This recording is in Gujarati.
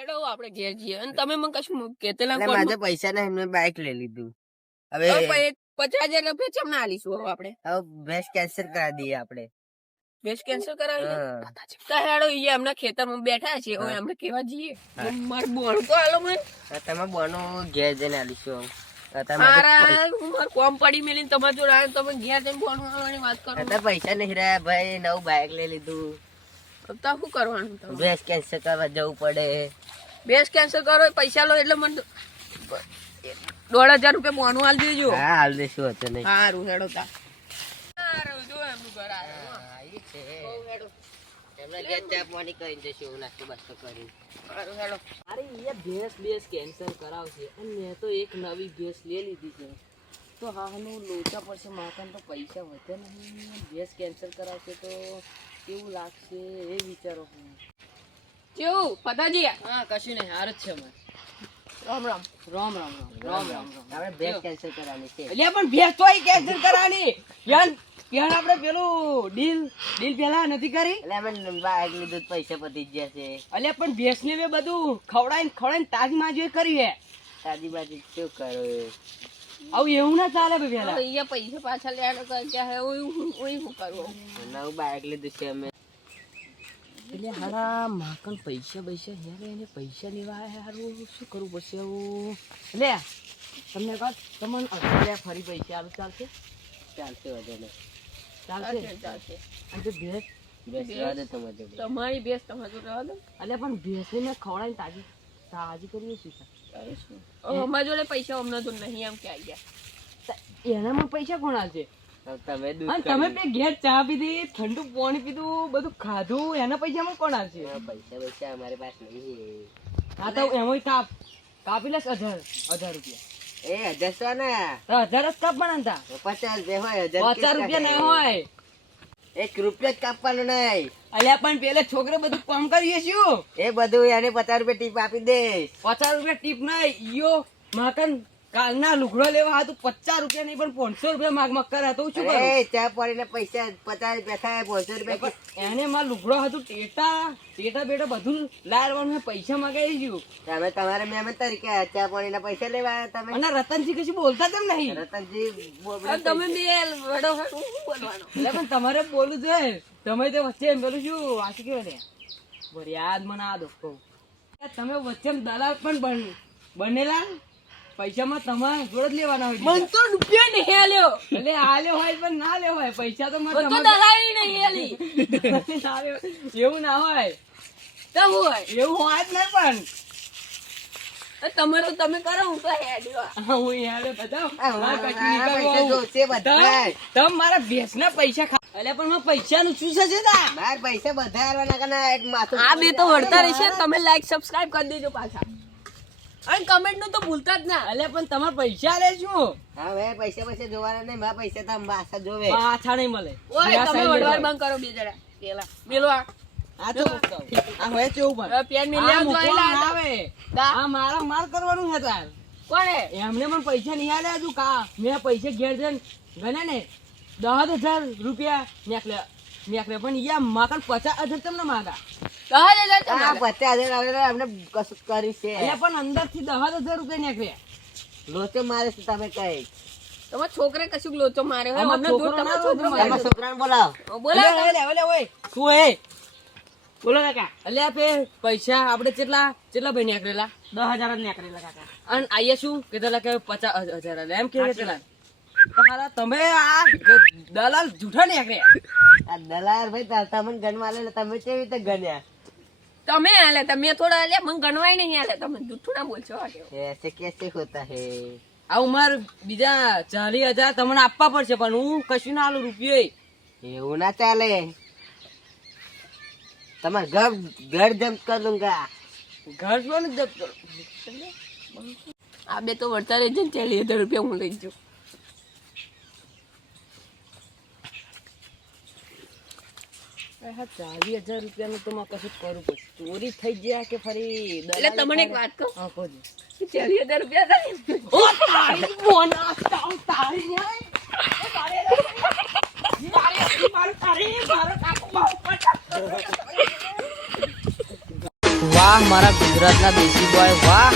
હેડો આપણે ઘેર જઈએ અને તમે મને કશું કેતેલા એટલે મારે પૈસા ના એમને બાઇક લઈ લીધું. હવે 50,000 રૂપિયા ચમ ના આલીશું હવે આપણે? હવે ભેંસ કેન્સલ કરાવી દઈએ આપણે. વેસ્ટ કેન્સલ કરાવી હા. તો હેડો એ એમના ખેતરમાં બેઠા છે હવે એમને કેવા જઈએ. હા. મારું બોણ તો હાલો મને. તમે બોનો ઘેર જઈને આલીશું. હું મારું કોમ પડી મેલીને તમારા જોડે આવ્યો તમે ઘેર જઈને બોણ આવવાની વાત કરો. પૈસા નહીં રહ્યા ભાઈ, નવું બાઇક લઈ લીધું. તો શું કરવાનું તમે? ભેંસ કેન્સલ કરવા જવું પડે. વેસ્ટ કેન્સલ કરો પૈસા લો એટલે મને 1,500 રૂપિયા બોનું આલી દેજો. હા હાલ દેશું હતું નહીં. સારું હેડો તા. સારું જો એમનું ઘર આવ્યું. હા, ઈ છે. બહુ હેડો. એમને ઘેર ચા પાણી કરીને જશું, નાસ્તો બાસ્તો કરીને. સારું હેડો. અરે એ ભેંસ કેન્સલ કરાવશે અને મેં તો એક નવી ભેંસ લઈ લીધી છે તો હાનું લોચા પડશે માથાને તો પૈસા વધે નહીં. ભેંસ કેન્સલ કરાવશે તો કેવું લાગશે એ વિચારો. કેવું પતાજી? હા કશું નહીં, હાર જ છે અમારે. રામ રામ. રામ રામ રામ રામ રામ રામ. આપણે ભેંસ કેન્સલ કરવાની છે. એટલે પણ ભેંસ તો કેન્સલ કરવાની. યાર આપણે પેલું ડીલ પેલા નથી કરી. એટલે અમે બાઇક લીધું તો પૈસા પતી જ જશે. એટલે પણ ભેંસને મેં બધું ખવડાવીને તાજમાં જે કરી હે. સાદી બાજી શું કરો? આવું એવું ના ચાલે ભાઈ પેલા. અહીંયા પૈસા પાછા લેવાનો કર્યા હે હું શું કરું? નવું બાઇક લીધું છે અમે. એટલે હારા માકન પૈસા હેરે એને પૈસા લેવા આયા હારું શું કરવું પડશે આવું? લે તમને કહો તમને અડધા ફરી પૈસા આલું ચાલશે? ચાલશે વધે નહીં. ચાલશે ચાલશે. અને જો ભેંસ ભેંસ રહેવા દે તમારે જોડે. તમારી બેસ તમારે જોડે રહેવા દો. એટલે પણ ભેંસને મેં ખવડાવીને તાજી કરીએ છીએ અમારા જોડે પૈસા અમને તો નહીં એમ કે આવી ગયા. એનામાં પૈસા કોણ આવશે? હવે તમે દૂધ અને તમે બે ઘેર ચા પીધી, ઠંડુ પાણી પીધું, બધું ખાધું, એના પૈસામાં કોણ આવશે? પૈસા અમારી પાસે નહીં. હા તો એમાં કાપી લેશ 1,000 રૂપિયા. એ 1,000 ને તો 1,000 જ કાપ બનાવતા. 50 રૂપિયા હોય. 1,000 50 રૂપિયા નહીં હોય. 1 રૂપિયો જ કાપવાનો નહીં. અલ્યા પણ પેલે છોકરો બધું કામ કરીએ શું? એ બધું એને 50 રૂપિયા ટીપ આપી દે. 50 રૂપિયા ટીપ નહીં. ઈયો માકન કાલના લુગડો લેવા હતું 50 રૂપિયા નહીં પણ 500 રૂપિયા માગ કરે તો શું કરું? એ ચા પાણીના પૈસા 50 રૂપિયા થાય, 500 રૂપિયા. એને માં લુગડો હતું ટેટા બેટા બધું લાવવાનું પૈસા મગાઈ ગયું. તમે તમારા મહેમાન તરીકે આયા, ચા પાણીના પૈસા લેવા આવ્યા તમે. અને રતનજી કશું બોલતા કેમ નહીં? રતનજી હવે તમે બે વડો હોય હું શું બોલવાનું? એટલે પણ તમારે બોલવું જોઈએ. તમે તો વચ્ચે એમ પેલું શું વાંચી કેવા લે બરી યાદ મને આ દો કહું. તમે વચ્ચે દલાલ પણ બનેલા પૈસામાં તમારે જોડે જ લેવાના હોય. મને તો રૂપિયા નહીં આલ્યો. એટલે આલ્યો હોય પણ ના લેવો હોય પૈસા તો મને તો દલાલી નહીં આલી. એવું ના હોય. તો હું હોય એવું હોય જ નહીં પણ તમે તો તમે કરો હું તો હેડ્યો. હું યાર બતાવ પૈસા જોશે બધા. તમે મારા ભેંસના પૈસા ખા. એટલે પણ મારા પૈસાનું શું છે તા? માર પૈસા બધા આવવાના કાના એક માથું. આ બે તો વળતા રહેશે. તમે લાઈક સબસ્ક્રાઇબ કરી દેજો પાછા અને કમેન્ટ નું તો ભૂલતા જ ના. એટલે પણ તમારા પૈસા લે શું? હા ભાઈ પૈસા જોવાના નહીં. મારા પૈસા તો માસા જોવે. પાછા નહીં મળે. ઓય તમે વડવાર બંધ કરો બે જણા. પેલા મેલો આ આ તો આ હોય કેવું પણ હવે પેન મિલ આ લેવા મૂકવા જોઈલા ના હતા. આવે. દા. આ માર કરવાનું છે તાર. કોણે? એમને પણ પૈસા નહીં આલ્યા હજુ કા. મેં પૈસા ઘેર જઈને ગણ્યા ને 10,000 રૂપિયા મેકલે પણ યા માકન 50,000 તમને માગા. 10,000 આ તમારે. 50,000 આવેલા અમને કશું કર્યું છે. એટલે પણ અંદર થી 10,000 રૂપિયા નીકળ્યા. લોચો મારે છે તમે કઈ. તમારા છોકરે કશું લોચો માર્યો હોય. આમાં અમને દૂર છોકરો તમારા ના છોકરો હોય, તમારા છોકરાને બોલાવો. બોલો ઓલે ઓય શું હે બોલો કાકા. એટલે આપે પૈસા આપણે કેટલા ભાઈ નીકળેલા? 10,000 જ નીકળેલા કાકા. અને આયા શું કીધેલા કે 50,000 એમ કે કેટલા? તો હારા તમે આ દલાલ જૂઠા નીકળ્યા. આ દલાલ ભાઈ તમને ગણવા લે તમે કેવી રીતે ગણ્યા? તમે હાલે તમે થોડા હાલે મને ગણવાય નહીં હાલે. તમે જૂઠું ના બોલશો. ऐसे कैसे होता है? આ ઉમાર બીજા 40,000 તમને આપવા પડશે પણ હું કશું ના આલું રૂપિયો. એવું ના ચાલે. તમાર ઘર જમ્પ કર દૂંગા. ઘર જો ને જપ કરો. આ બે તો વળતા રહેજો ને 40,000 રૂપિયા હું લઈ જાઉં. 40,000 રૂપિયાનું તો મારે કશું કરવું પડશે. ચોરી થઈ ગયા કે ફરી એટલે તમને એક વાત કહું. હા કહો. 40,000 રૂપિયા થાય. ઓ તારી બોના તારી નહીં. તારી મારો કાકો મારો વાહ મારા ગુજરાતના દેશી બોય વાહ.